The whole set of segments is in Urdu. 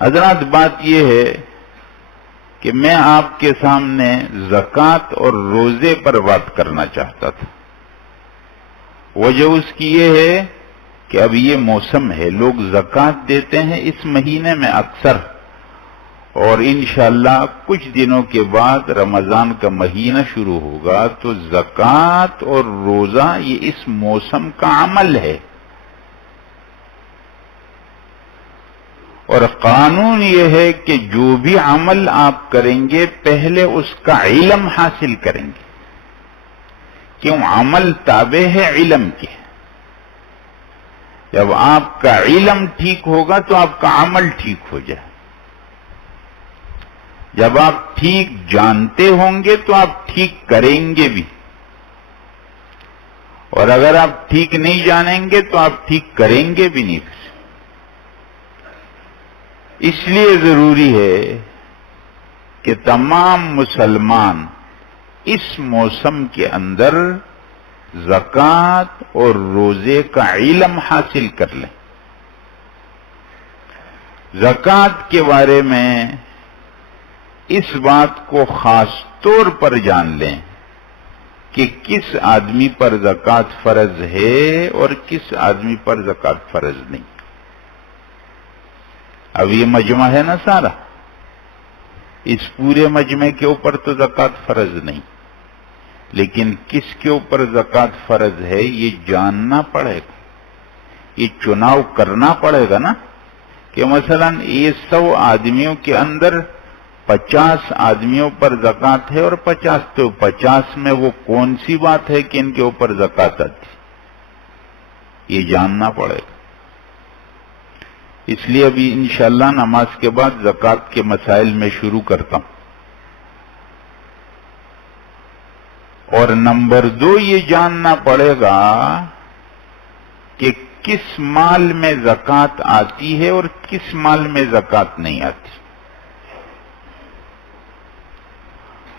حضرات بات یہ ہے کہ میں آپ کے سامنے زکوٰۃ اور روزے پر بات کرنا چاہتا تھا۔ وجہ اس کی یہ ہے کہ اب یہ موسم ہے، لوگ زکوٰۃ دیتے ہیں اس مہینے میں اکثر، اور انشاءاللہ کچھ دنوں کے بعد رمضان کا مہینہ شروع ہوگا تو زکوٰۃ اور روزہ یہ اس موسم کا عمل ہے، اور قانون یہ ہے کہ جو بھی عمل آپ کریں گے پہلے اس کا علم حاصل کریں گے، کیوں؟ عمل تابع ہے علم کے۔ جب آپ کا علم ٹھیک ہوگا تو آپ کا عمل ٹھیک ہو جائے، جب آپ ٹھیک جانتے ہوں گے تو آپ ٹھیک کریں گے بھی، اور اگر آپ ٹھیک نہیں جانیں گے تو آپ ٹھیک کریں گے بھی نہیں۔ اس لیے ضروری ہے کہ تمام مسلمان اس موسم کے اندر زکوٰۃ اور روزے کا علم حاصل کر لیں۔ زکوٰۃ کے بارے میں اس بات کو خاص طور پر جان لیں کہ کس آدمی پر زکوٰۃ فرض ہے اور کس آدمی پر زکوٰۃ فرض نہیں۔ اب یہ مجمع ہے نا سارا، اس پورے مجمع کے اوپر تو زکوٰۃ فرض نہیں، لیکن کس کے اوپر زکوٰۃ فرض ہے یہ جاننا پڑے گا، یہ چناؤ کرنا پڑے گا نا، کہ مثلا یہ 100 آدمیوں کے اندر 50 آدمیوں پر زکوٰۃ ہے اور 50 تو 50 میں وہ کون سی بات ہے کہ ان کے اوپر زکوٰۃ آتی، یہ جاننا پڑے گا۔ اس لیے ابھی انشاءاللہ نماز کے بعد زکوٰۃ کے مسائل میں شروع کرتا ہوں۔ اور نمبر 2 یہ جاننا پڑے گا کہ کس مال میں زکوٰۃ آتی ہے اور کس مال میں زکوٰۃ نہیں آتی۔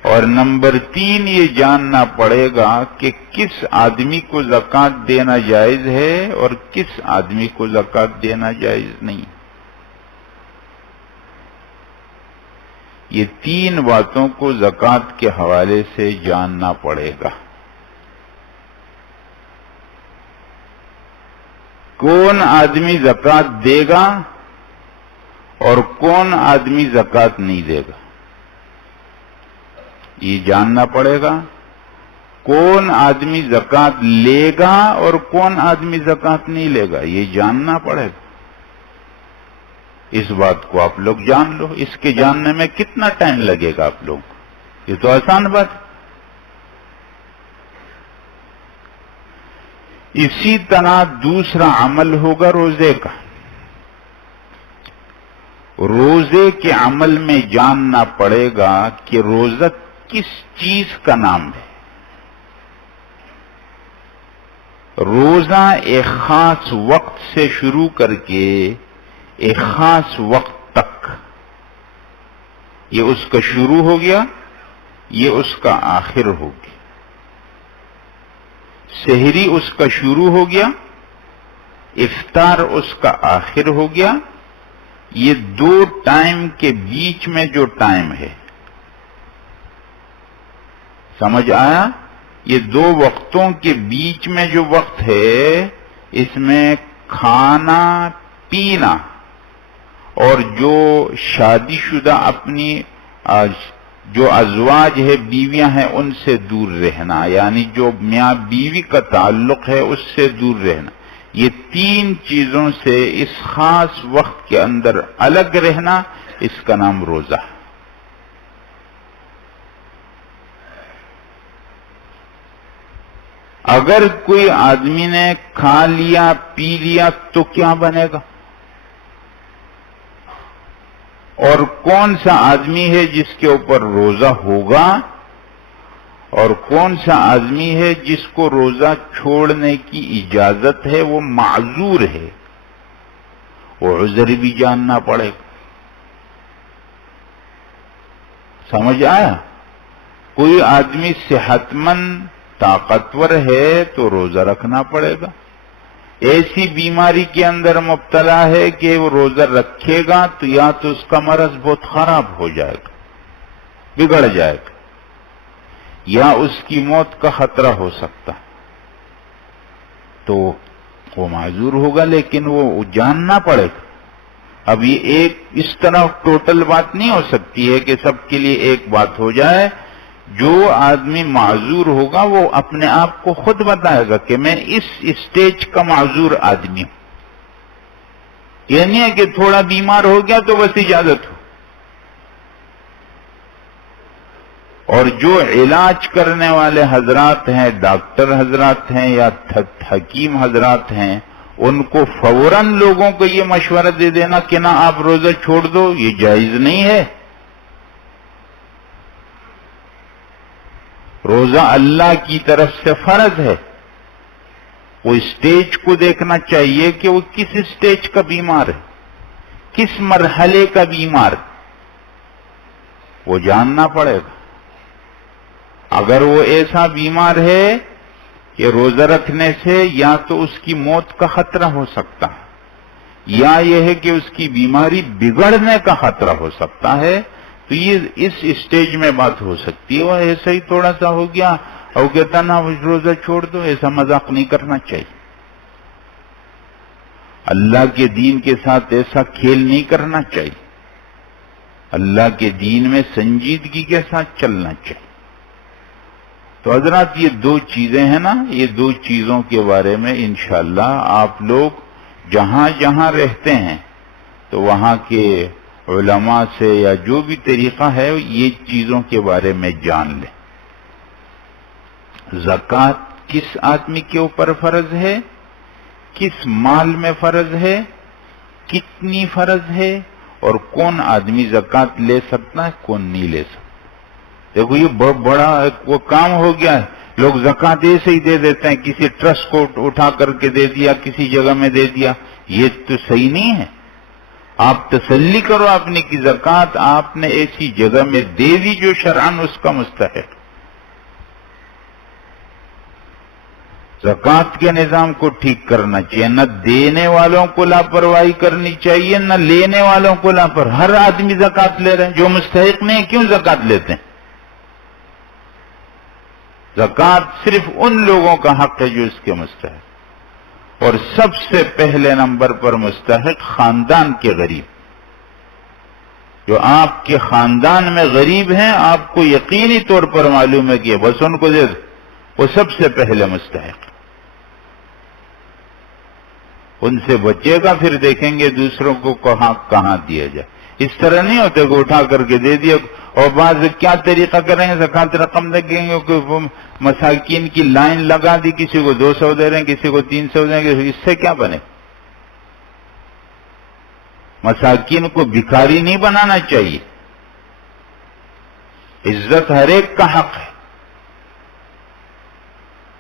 اور نمبر 3 یہ جاننا پڑے گا کہ کس آدمی کو زکوٰۃ دینا جائز ہے اور کس آدمی کو زکوٰۃ دینا جائز نہیں۔ یہ 3 باتوں کو زکوٰۃ کے حوالے سے جاننا پڑے گا۔ کون آدمی زکوٰۃ دے گا اور کون آدمی زکوٰۃ نہیں دے گا، یہ جاننا پڑے گا۔ کون آدمی زکوٰۃ لے گا اور کون آدمی زکوٰۃ نہیں لے گا، یہ جاننا پڑے گا۔ اس بات کو آپ لوگ جان لو۔ اس کے جاننے میں کتنا ٹائم لگے گا آپ لوگ؟ یہ تو آسان بات ہے۔ اسی طرح دوسرا عمل ہوگا روزے کا۔ روزے کے عمل میں جاننا پڑے گا کہ روزہ کس چیز کا نام ہے۔ روزہ ایک خاص وقت سے شروع کر کے ایک خاص وقت تک، یہ اس کا شروع ہو گیا، یہ اس کا آخر ہو گیا۔ سحری اس کا شروع ہو گیا، افطار اس کا آخر ہو گیا۔ یہ 2 ٹائم کے بیچ میں جو ٹائم ہے، سمجھ آیا؟ یہ 2 وقتوں کے بیچ میں جو وقت ہے، اس میں کھانا پینا اور جو شادی شدہ اپنی جو ازواج ہے، بیویاں ہیں، ان سے دور رہنا، یعنی جو میاں بیوی کا تعلق ہے اس سے دور رہنا، یہ 3 چیزوں سے اس خاص وقت کے اندر الگ رہنا، اس کا نام روزہ ہے۔ اگر کوئی آدمی نے کھا لیا پی لیا تو کیا بنے گا؟ اور کون سا آدمی ہے جس کے اوپر روزہ ہوگا اور کون سا آدمی ہے جس کو روزہ چھوڑنے کی اجازت ہے، وہ معذور ہے، وہ عذر بھی جاننا پڑے گا۔ سمجھ آیا؟ کوئی آدمی صحت مند طاقتور ہے تو روزہ رکھنا پڑے گا، ایسی بیماری کے اندر مبتلا ہے کہ وہ روزہ رکھے گا تو یا تو اس کا مرض بہت خراب ہو جائے گا، بگڑ جائے گا، یا اس کی موت کا خطرہ ہو سکتا ہے، تو وہ معذور ہوگا، لیکن وہ جاننا پڑے گا۔ اب یہ ایک اس طرح ٹوٹل بات نہیں ہو سکتی ہے کہ سب کے لیے ایک بات ہو جائے۔ جو آدمی معذور ہوگا وہ اپنے آپ کو خود بتائے گا کہ میں اس اسٹیج کا معذور آدمی ہوں۔ یہ نہیں ہے کہ تھوڑا بیمار ہو گیا تو بس اجازت ہو۔ اور جو علاج کرنے والے حضرات ہیں، ڈاکٹر حضرات ہیں یا حکیم حضرات ہیں، ان کو فوراً لوگوں کو یہ مشورہ دے دینا کہ نہ آپ روزہ چھوڑ دو، یہ جائز نہیں ہے۔ روزہ اللہ کی طرف سے فرض ہے۔ وہ اسٹیج کو دیکھنا چاہیے کہ وہ کس اسٹیج کا بیمار ہے، کس مرحلے کا بیمار ہے، وہ جاننا پڑے گا۔ اگر وہ ایسا بیمار ہے کہ روزہ رکھنے سے یا تو اس کی موت کا خطرہ ہو سکتا ہے، یا یہ ہے کہ اس کی بیماری بگڑنے کا خطرہ ہو سکتا ہے، تو یہ اس اسٹیج میں بات ہو سکتی ہے۔ وہ ایسا ہی تھوڑا سا ہو گیا اور کہتا نا روزہ چھوڑ دو، ایسا مذاق نہیں کرنا چاہیے۔ اللہ کے دین کے ساتھ ایسا کھیل نہیں کرنا چاہیے۔ اللہ کے دین میں سنجیدگی کے ساتھ چلنا چاہیے۔ تو حضرات یہ دو چیزیں ہیں نا، یہ دو چیزوں کے بارے میں انشاءاللہ آپ لوگ جہاں جہاں رہتے ہیں تو وہاں کے علماء سے یا جو بھی طریقہ ہے یہ چیزوں کے بارے میں جان لیں۔ زکوٰۃ کس آدمی کے اوپر فرض ہے، کس مال میں فرض ہے، کتنی فرض ہے، اور کون آدمی زکوٰۃ لے سکتا ہے، کون نہیں لے سکتا۔ دیکھو یہ بہت بڑا وہ کام ہو گیا ہے۔ لوگ زکوٰۃ ایسے ہی دے دیتے ہیں، کسی ٹرسٹ کو اٹھا کر کے دے دیا، کسی جگہ میں دے دیا، یہ تو صحیح نہیں ہے۔ آپ تسلی کرو اپنی کی زکوٰۃ آپ نے ایسی جگہ میں دے دی جو شرعاً اس کا مستحق۔ زکوٰۃ کے نظام کو ٹھیک کرنا چاہیے، نہ دینے والوں کو لاپرواہی کرنی چاہیے، نہ لینے والوں کو لاپرواہی۔ ہر آدمی زکوٰۃ لے رہے ہیں، جو مستحق نہیں کیوں زکوٰۃ لیتے ہیں؟ زکوٰۃ صرف ان لوگوں کا حق ہے جو اس کے مستحق، اور سب سے پہلے نمبر پر مستحق خاندان کے غریب۔ جو آپ کے خاندان میں غریب ہیں، آپ کو یقینی طور پر معلوم ہے کہ بس ان کو دے دو، وہ سب سے پہلے مستحق۔ ان سے بچے گا، پھر دیکھیں گے دوسروں کو کہاں دیا جائے۔ اس طرح نہیں ہوتے کہ اٹھا کر کے دے دیا، اور بعض کیا طریقہ کریں گے، زکوٰۃ رقم لگیں گے کہ مساکین کی لائن لگا دی، کسی کو 200 دے رہے ہیں، کسی کو 300 دیں گے، اس سے کیا بنے؟ مساکین کو بھکاری نہیں بنانا چاہیے۔ عزت ہر ایک کا حق ہے،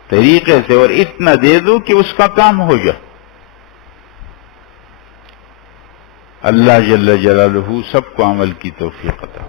طریقے سے، اور اتنا دے دو کہ اس کا کام ہو جائے۔ اللہ جل جلالہ سب کو عمل کی توفیق عطا